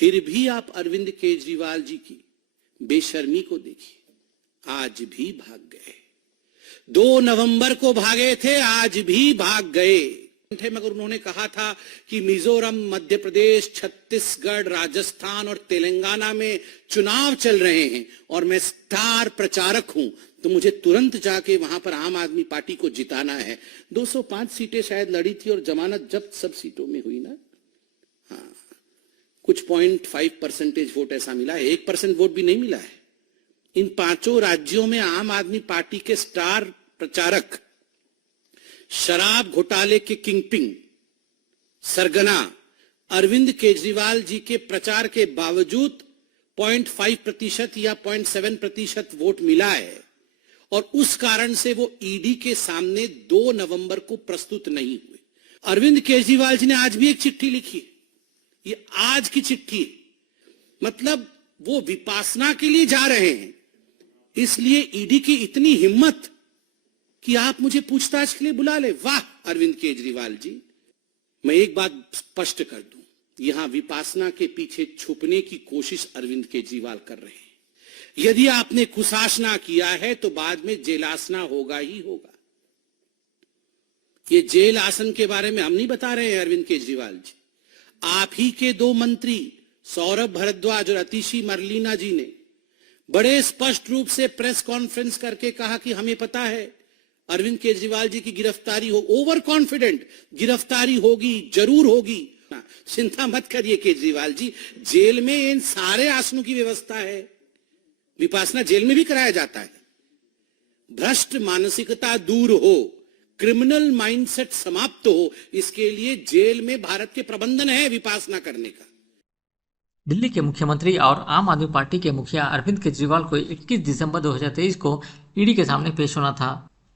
फिर भी आप अरविंद केजरीवाल जी की बेशर्मी को देखिए, आज भी भाग गए। 2 नवंबर को भागे थे, आज भी भाग गए। मगर उन्होंने कहा था कि मिजोरम, मध्य प्रदेश, छत्तीसगढ़, राजस्थान और तेलंगाना में चुनाव चल रहे हैं और मैं स्टार प्रचारक हूं, तो मुझे तुरंत जाके वहां पर आम आदमी पार्टी को जिताना है। 205 सीटें शायद लड़ी थी और जमानत जब्त सब सीटों में हुई ना। हाँ, कुछ 0.5% वोट ऐसा मिला है, 1% वोट भी नहीं मिला है। इन 5 राज्यों में आम आदमी पार्टी के स्टार प्रचारक, शराब घोटाले के किंगपिन सरगना अरविंद केजरीवाल जी के प्रचार के बावजूद 0.5% या 0.7% वोट मिला है और उस कारण से वो ईडी के सामने 2 नवंबर को प्रस्तुत नहीं हुए। अरविंद केजरीवाल जी ने आज भी एक चिट्ठी लिखी है, ये आज की चिट्ठी है, मतलब वो विपासना के लिए जा रहे हैं, इसलिए ईडी की इतनी हिम्मत कि आप मुझे पूछताछ के लिए बुला ले। वाह अरविंद केजरीवाल जी। मैं एक बात स्पष्ट कर दूं, यहां विपासना के पीछे छुपने की कोशिश अरविंद केजरीवाल कर रहे हैं। यदि आपने कुशासना किया है तो बाद में जेलासना होगा ही होगा। ये जेल आसन के बारे में हम नहीं बता रहे हैं अरविंद केजरीवाल जी, आप ही के 2 मंत्री सौरभ भारद्वाज और अतिशी मरलीना जी ने बड़े स्पष्ट रूप से प्रेस कॉन्फ्रेंस करके कहा कि हमें पता है अरविंद केजरीवाल जी की गिरफ्तारी हो, ओवर कॉन्फिडेंट, गिरफ्तारी होगी, जरूर होगी। चिंता मत करिए केजरीवाल जी, जेल में इन सारे आसनों की व्यवस्था है, विपासना जेल में भी कराया जाता है। भ्रष्ट मानसिकता दूर हो, क्रिमिनल माइंडसेट समाप्त हो, इसके लिए जेल में भारत के प्रबंधन है विपासना करने का। दिल्ली के मुख्यमंत्री और आम आदमी पार्टी के मुखिया अरविंद केजरीवाल को 21 दिसंबर 2023 को ईडी के सामने पेश होना था,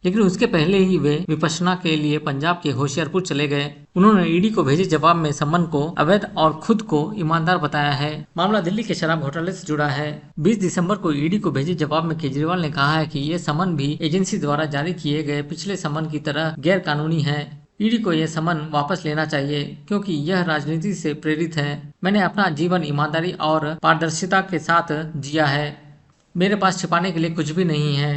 लेकिन उसके पहले ही वे विपश्यना के लिए पंजाब के होशियारपुर चले गए। उन्होंने ईडी को भेजे जवाब में समन को अवैध और खुद को ईमानदार बताया है। मामला दिल्ली के शराब घोटाले से जुड़ा है। 20 दिसंबर को ईडी को भेजे जवाब में केजरीवाल ने कहा है कि ये समन भी एजेंसी द्वारा जारी किए गए पिछले समन की तरह गैर कानूनी है। ईडी को यह समन वापस लेना चाहिए क्योंकि यह राजनीति से प्रेरित है। मैंने अपना जीवन ईमानदारी और पारदर्शिता के साथ जिया है, मेरे पास छिपाने के लिए कुछ भी नहीं है।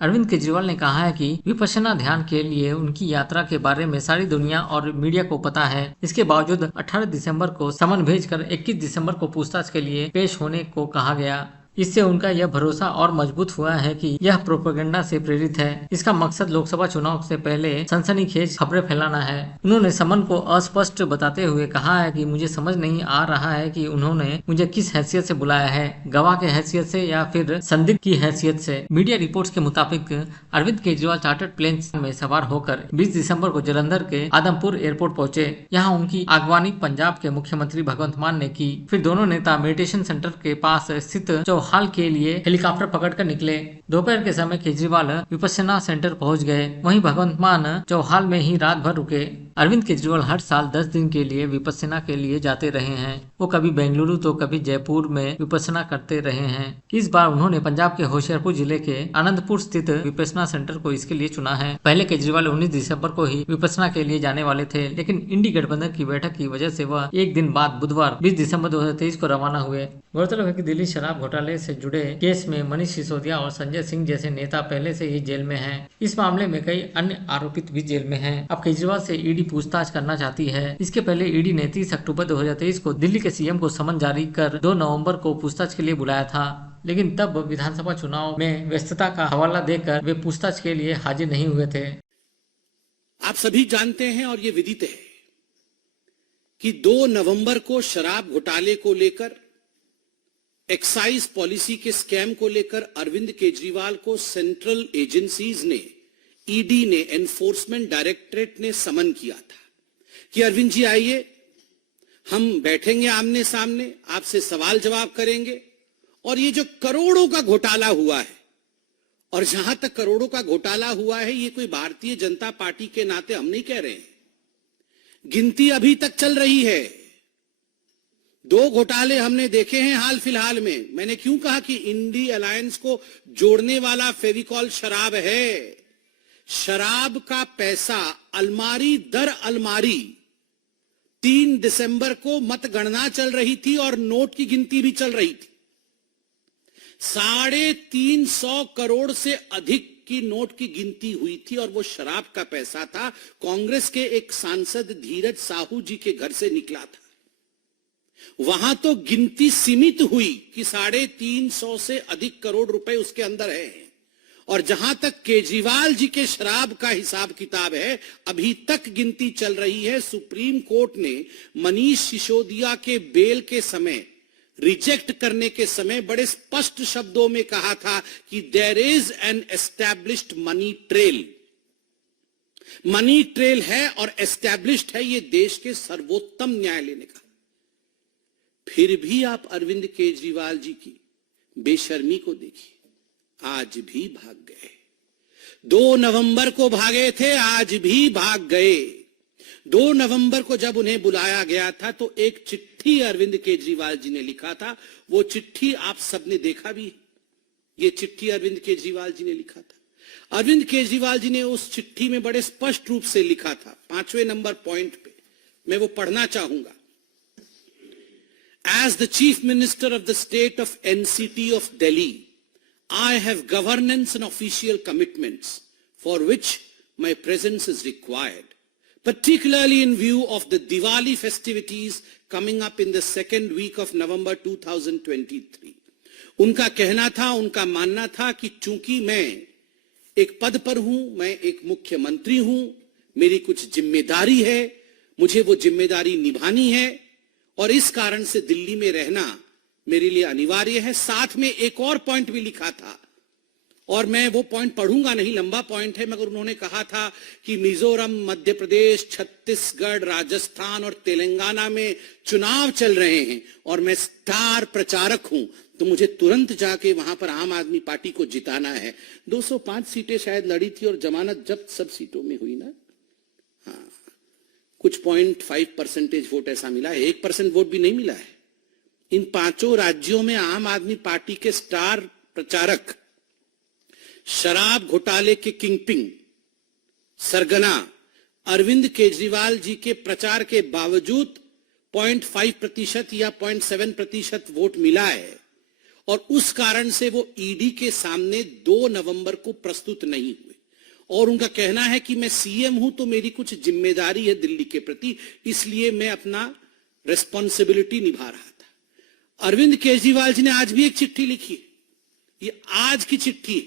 अरविंद केजरीवाल ने कहा है कि विपश्यना ध्यान के लिए उनकी यात्रा के बारे में सारी दुनिया और मीडिया को पता है। इसके बावजूद 18 दिसंबर को समन भेजकर 21 दिसंबर को पूछताछ के लिए पेश होने को कहा गया। इससे उनका यह भरोसा और मजबूत हुआ है कि यह प्रोपेगेंडा से प्रेरित है। इसका मकसद लोकसभा चुनाव से पहले सनसनीखेज खबरें फैलाना है। उन्होंने समन को अस्पष्ट बताते हुए कहा है कि मुझे समझ नहीं आ रहा है कि उन्होंने मुझे किस हैसियत से बुलाया है, गवाह के हैसियत से या फिर संदिग्ध की हैसियत से। मीडिया रिपोर्ट्स के मुताबिक अरविंद केजरीवाल चार्टर्ड प्लेन में सवार होकर 20 दिसंबर को जलंधर के आदमपुर एयरपोर्ट पहुंचे। यहाँ उनकी अगवानी पंजाब के मुख्यमंत्री भगवंत मान ने की। फिर दोनों नेता मेडिटेशन सेंटर के पास स्थित हाल के लिए हेलीकॉप्टर पकड़कर निकले। दोपहर के समय केजरीवाल विपश्यना सेंटर पहुंच गए। वहीं भगवंत मान चौहाल में ही रात भर रुके। अरविंद केजरीवाल हर साल 10 दिन के लिए विपश्यना के लिए जाते रहे हैं। वो कभी बेंगलुरु तो कभी जयपुर में विपश्यना करते रहे हैं। इस बार उन्होंने पंजाब के होशियारपुर जिले के आनंदपुर स्थित विपश्यना सेंटर को इसके लिए चुना है। पहले केजरीवाल 19 दिसंबर को ही विपश्यना के लिए जाने वाले थे, लेकिन इंडी गठबंधन की बैठक की वजह से वह एक दिन बाद बुधवार 20 दिसंबर 2023 को रवाना हुए। गौरतलब है कि दिल्ली शराब घोटाले से जुड़े केस में मनीष सिसोदिया और संजय सिंह जैसे नेता पहले से ही जेल में हैं। इस मामले में कई अन्य आरोपित भी जेल में हैं। अब केजरीवाल से ईडी पूछताछ करना चाहती है। इसके पहले ईडी ने 30 अक्टूबर 2023 को दिल्ली के सीएम को समन जारी कर 2 नवंबर को पूछताछ के लिए बुलाया था, लेकिन तब विधानसभा चुनाव में व्यस्तता का हवाला देकर वे पूछताछ के लिए हाजिर नहीं हुए थे। आप सभी जानते हैं और ये विदित है कि 2 नवंबर को शराब घोटाले को लेकर, एक्साइज पॉलिसी के स्कैम को लेकर अरविंद केजरीवाल को सेंट्रल एजेंसीज ने, ईडी ने, एनफोर्समेंट डायरेक्टरेट ने समन किया था कि अरविंद जी आइए, हम बैठेंगे आमने सामने, आपसे सवाल जवाब करेंगे। और ये जो करोड़ों का घोटाला हुआ है, और जहां तक करोड़ों का घोटाला हुआ है, ये कोई भारतीय जनता पार्टी के नाते हम नहीं कह रहे हैं, गिनती अभी तक चल रही है। 2 घोटाले हमने देखे हैं हाल फिलहाल में। मैंने क्यों कहा कि इंडी अलायंस को जोड़ने वाला फेविकॉल शराब है। शराब का पैसा अलमारी दर अलमारी 3 दिसंबर को मतगणना चल रही थी और नोट की गिनती भी चल रही थी। 350 करोड़ से अधिक की नोट की गिनती हुई थी और वो शराब का पैसा था। कांग्रेस के एक सांसद धीरज साहू जी के घर से निकला था। वहां तो गिनती सीमित हुई कि 350 से अधिक करोड़ रुपए उसके अंदर है। और जहां तक केजरीवाल जी के शराब का हिसाब किताब है, अभी तक गिनती चल रही है। सुप्रीम कोर्ट ने मनीष सिसोदिया के बेल के समय, रिजेक्ट करने के समय बड़े स्पष्ट शब्दों में कहा था कि there is an established money trail. Money trail है और एस्टैब्लिश्ड है, ये देश के सर्वोत्तम न्यायालय ने कहा। फिर भी आप अरविंद केजरीवाल जी की बेशर्मी को देखिए, आज भी भाग गए। 2 नवंबर को भागे थे, आज भी भाग गए। 2 नवंबर को जब उन्हें बुलाया गया था तो एक चिट्ठी अरविंद केजरीवाल जी ने लिखा था। वो चिट्ठी आप सबने देखा भी। ये चिट्ठी अरविंद केजरीवाल जी ने लिखा था। अरविंद केजरीवाल जी ने उस चिट्ठी में बड़े स्पष्ट रूप से लिखा था, 5वें नंबर पॉइंट पे मैं वो पढ़ना चाहूंगा। As the Chief Minister of the State of NCT of Delhi, I have governance and official commitments for which my presence is required, particularly in view of the Diwali festivities coming up in the second week of November 2023. उनका कहना था, उनका मानना था कि चूंकि मैं एक पद पर हूं, मैं एक मुख्यमंत्री हूं, मेरी कुछ जिम्मेदारी है, मुझे वो जिम्मेदारी निभानी है और इस कारण से दिल्ली में रहना मेरे लिए अनिवार्य है। साथ में एक और पॉइंट भी लिखा था और मैं वो पॉइंट पढ़ूंगा नहीं, लंबा पॉइंट है, मगर उन्होंने कहा था कि मिजोरम, मध्य प्रदेश, छत्तीसगढ़, राजस्थान और तेलंगाना में चुनाव चल रहे हैं और मैं स्टार प्रचारक हूं, तो मुझे तुरंत जाके वहां पर आम आदमी पार्टी को जिताना है। 205 सीटें शायद लड़ी थी और जमानत जब्त सब सीटों में हुई ना। हाँ, कुछ 0.5% वोट ऐसा मिला है, 1% वोट भी नहीं मिला है। इन 5 राज्यों में आम आदमी पार्टी के स्टार प्रचारक, शराब घोटाले के किंगपिन, सरगना अरविंद केजरीवाल जी के प्रचार के बावजूद 0.5% या 0.7% वोट मिला है और उस कारण से वो ईडी के सामने 2 नवंबर को प्रस्तुत नहीं हुए। और उनका कहना है कि मैं सीएम हूं तो मेरी कुछ जिम्मेदारी है दिल्ली के प्रति, इसलिए मैं अपना रिस्पॉन्सिबिलिटी निभा रहा था। अरविंद केजरीवाल जी ने आज भी एक चिट्ठी लिखी है, ये आज की चिट्ठी है,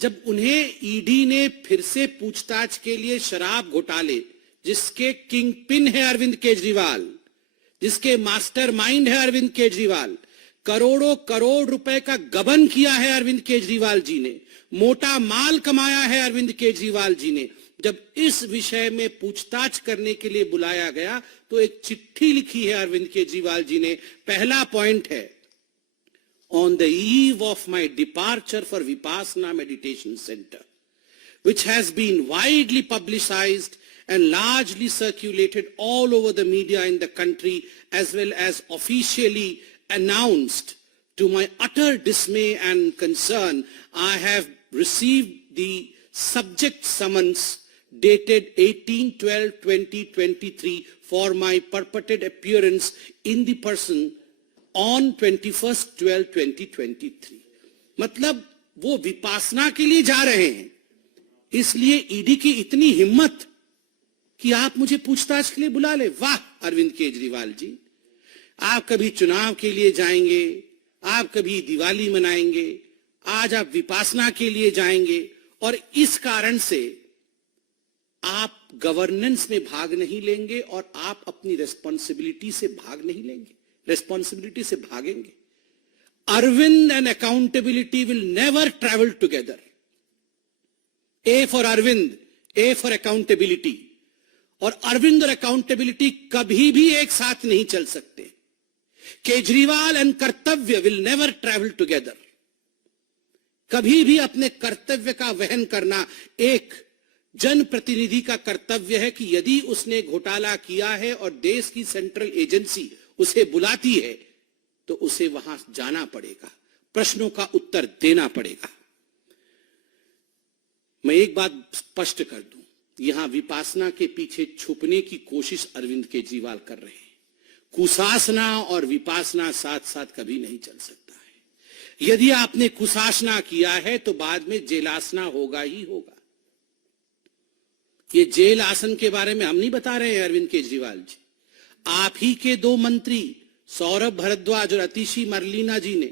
जब उन्हें ईडी ने फिर से पूछताछ के लिए शराब घोटाले, जिसके किंग पिन है अरविंद केजरीवाल, जिसके मास्टरमाइंड है अरविंद केजरीवाल, करोड़ों करोड़ रुपए का गबन किया है अरविंद केजरीवाल जी ने, मोटा माल कमाया है अरविंद केजरीवाल जी ने, जब इस विषय में पूछताछ करने के लिए बुलाया गया तो एक चिट्ठी लिखी है अरविंद केजरीवाल जी ने। पहला पॉइंट है, on the eve of my departure for Vipassana Meditation Center, which has been widely publicized and largely circulated all over the media in the country as well as officially announced, to my utter dismay and concern, I have received the subject summons dated 18/12/2023 for my purported appearance in the person on 21/12/2023। मतलब वो विपासना के लिए जा रहे हैं, इसलिए ED की इतनी हिम्मत कि आप मुझे पूछताछ के लिए बुला ले। वाह अरविंद केजरीवाल जी, आप कभी चुनाव के लिए जाएंगे, आप कभी दिवाली मनाएंगे, आज आप विपासना के लिए जाएंगे और इस कारण से आप गवर्नेंस में भाग नहीं लेंगे और आप अपनी रेस्पॉन्सिबिलिटी से भाग नहीं लेंगे, रेस्पॉन्सिबिलिटी से भागेंगे। Arvind and accountability will never travel together. A for Arvind, A for accountability. और अरविंद और अकाउंटेबिलिटी कभी भी एक साथ नहीं चल सकते। केजरीवाल एंड कर्तव्य विल नेवर ट्रेवल टुगेदर। कभी भी अपने कर्तव्य का वहन करना एक जनप्रतिनिधि का कर्तव्य है कि यदि उसने घोटाला किया है और देश की सेंट्रल एजेंसी उसे बुलाती है तो उसे वहां जाना पड़ेगा, प्रश्नों का उत्तर देना पड़ेगा। मैं एक बात स्पष्ट कर दूं, यहां विपासना के पीछे छुपने की कोशिश अरविंद केजरीवाल कर रहे हैं। कुशासना और विपासना साथ साथ कभी नहीं चल सकता है। यदि आपने कुशासना किया है तो बाद में जेलासना होगा ही होगा। ये जेल आसन के बारे में हम नहीं बता रहे हैं अरविंद केजरीवाल जी, आप ही के दो मंत्री सौरभ भारद्वाज और अतिशी मरलीना जी ने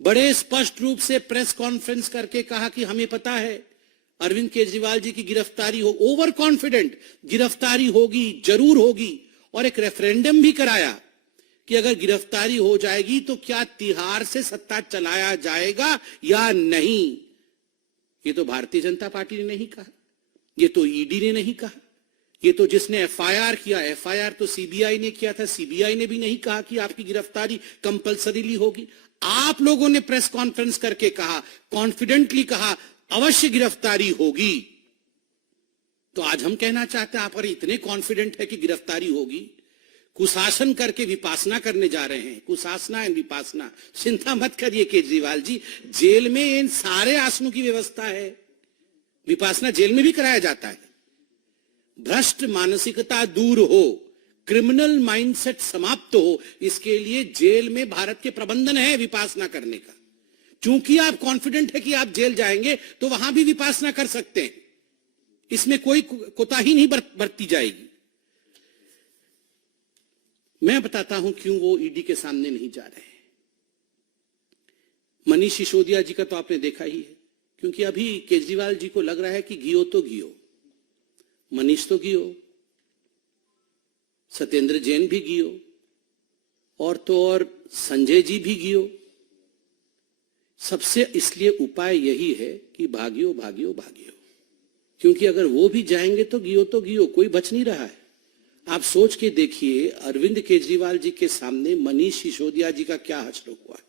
बड़े स्पष्ट रूप से प्रेस कॉन्फ्रेंस करके कहा कि हमें पता है अरविंद केजरीवाल जी की गिरफ्तारी हो, ओवर कॉन्फिडेंट गिरफ्तारी होगी, जरूर होगी, और एक रेफरेंडम भी कराया कि अगर गिरफ्तारी हो जाएगी तो क्या तिहाड़ से सत्ता चलाया जाएगा या नहीं। ये तो भारतीय जनता पार्टी ने नहीं कहा, ये तो ईडी ने नहीं कहा, ये तो जिसने एफआईआर किया, एफआईआर तो सीबीआई ने किया था, सीबीआई ने भी नहीं कहा कि आपकी गिरफ्तारी कंपल्सरीली होगी। आप लोगों ने प्रेस कॉन्फ्रेंस करके कहा, कॉन्फिडेंटली कहा अवश्य गिरफ्तारी होगी। तो आज हम कहना चाहते हैं आप अगर इतने कॉन्फिडेंट है कि गिरफ्तारी होगी, कुशासन करके विपासना करने जा रहे हैं, कुशासना एंड विपासना। चिंता मत करिए केजरीवाल जी, जेल में इन सारे आसनों की व्यवस्था है, विपासना जेल में भी कराया जाता है। भ्रष्ट मानसिकता दूर हो, क्रिमिनल माइंडसेट समाप्त हो, इसके लिए जेल में भारत के प्रबंधन है विपासना करने का। चूंकि आप कॉन्फिडेंट है कि आप जेल जाएंगे तो वहां भी विपासना कर सकते हैं, इसमें कोई कोताही नहीं बरती जाएगी। मैं बताता हूं क्यों वो ईडी के सामने नहीं जा रहे हैं। मनीष सिसोदिया जी का तो आपने देखा ही है, क्योंकि अभी केजरीवाल जी को लग रहा है कि गियो तो गियो, मनीष तो गियो, सत्येंद्र जैन भी गियो, और तो और संजय जी भी गियो। सबसे इसलिए उपाय यही है कि भागियो भागियो भागियो, क्योंकि अगर वो भी जाएंगे तो गियो, कोई बच नहीं रहा है। आप सोच के देखिए अरविंद केजरीवाल जी के सामने मनीष सिसोदिया जी का क्या हश्र हुआ है।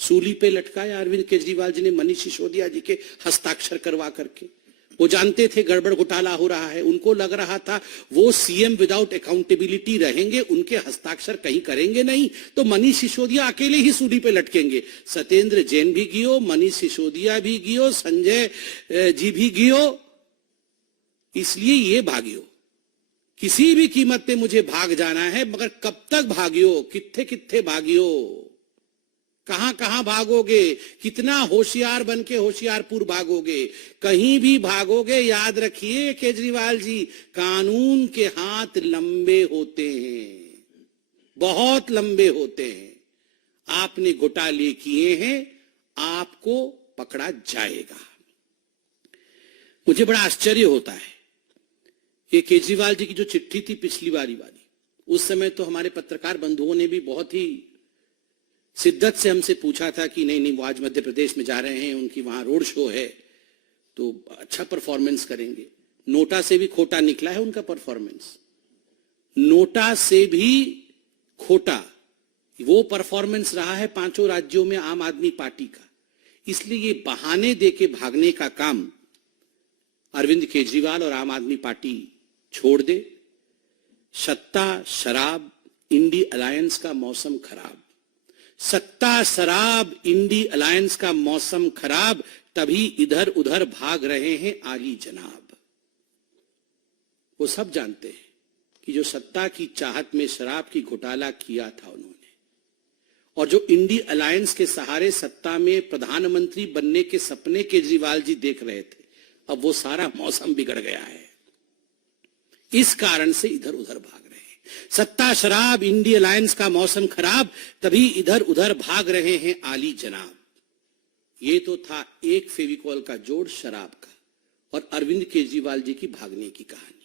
सूली पे लटकाया अरविंद केजरीवाल जी ने मनीष सिसोदिया जी के हस्ताक्षर करवा करके। वो जानते थे गड़बड़ घोटाला हो रहा है, उनको लग रहा था वो सीएम विदाउट अकाउंटेबिलिटी रहेंगे, उनके हस्ताक्षर कहीं करेंगे नहीं, तो मनीष सिसोदिया अकेले ही सूली पे लटकेंगे। सत्येंद्र जैन भी गियो, मनीष सिसोदिया भी गियो, संजय जी भी गियो। इसलिए ये भागियो, किसी भी कीमत पे मुझे भाग जाना है, मगर कब तक भागियो, कित्थे कित्थे भागियो, कहां कहां भागोगे, कितना होशियार बन के होशियारपुर भागोगे, कहीं भी भागोगे याद रखिए केजरीवाल जी, कानून के हाथ लंबे होते हैं, बहुत लंबे होते हैं। आपने घोटाले किए हैं, आपको पकड़ा जाएगा। मुझे बड़ा आश्चर्य होता है, ये केजरीवाल जी की जो चिट्ठी थी पिछली बारी वाली, उस समय तो हमारे पत्रकार बंधुओं ने भी बहुत ही शिद्दत से हमसे पूछा था कि नहीं वो आज मध्य प्रदेश में जा रहे हैं, उनकी वहां रोड शो है तो अच्छा परफॉर्मेंस करेंगे। नोटा से भी खोटा निकला है उनका परफॉर्मेंस, नोटा से भी खोटा वो परफॉर्मेंस रहा है पांचों राज्यों में आम आदमी पार्टी का। इसलिए ये बहाने देके भागने का काम अरविंद केजरीवाल और आम आदमी पार्टी छोड़ दे। सत्ता शराब इंडी अलायंस का मौसम खराब, सत्ता शराब इंडी अलायंस का मौसम खराब, तभी इधर उधर भाग रहे हैं आली जनाब। वो सब जानते हैं कि जो सत्ता की चाहत में शराब की घोटाला किया था उन्होंने, और जो इंडी अलायंस के सहारे सत्ता में प्रधानमंत्री बनने के सपने केजरीवाल जी देख रहे थे, अब वो सारा मौसम बिगड़ गया है। इस कारण से इधर उधर भाग रहे हैं। सत्ता शराब इंडी अलायंस का मौसम खराब, तभी इधर उधर भाग रहे हैं आली जनाब। ये तो था एक फेविकॉल का जोड़ शराब का और अरविंद केजरीवाल जी की भागने की कहानी।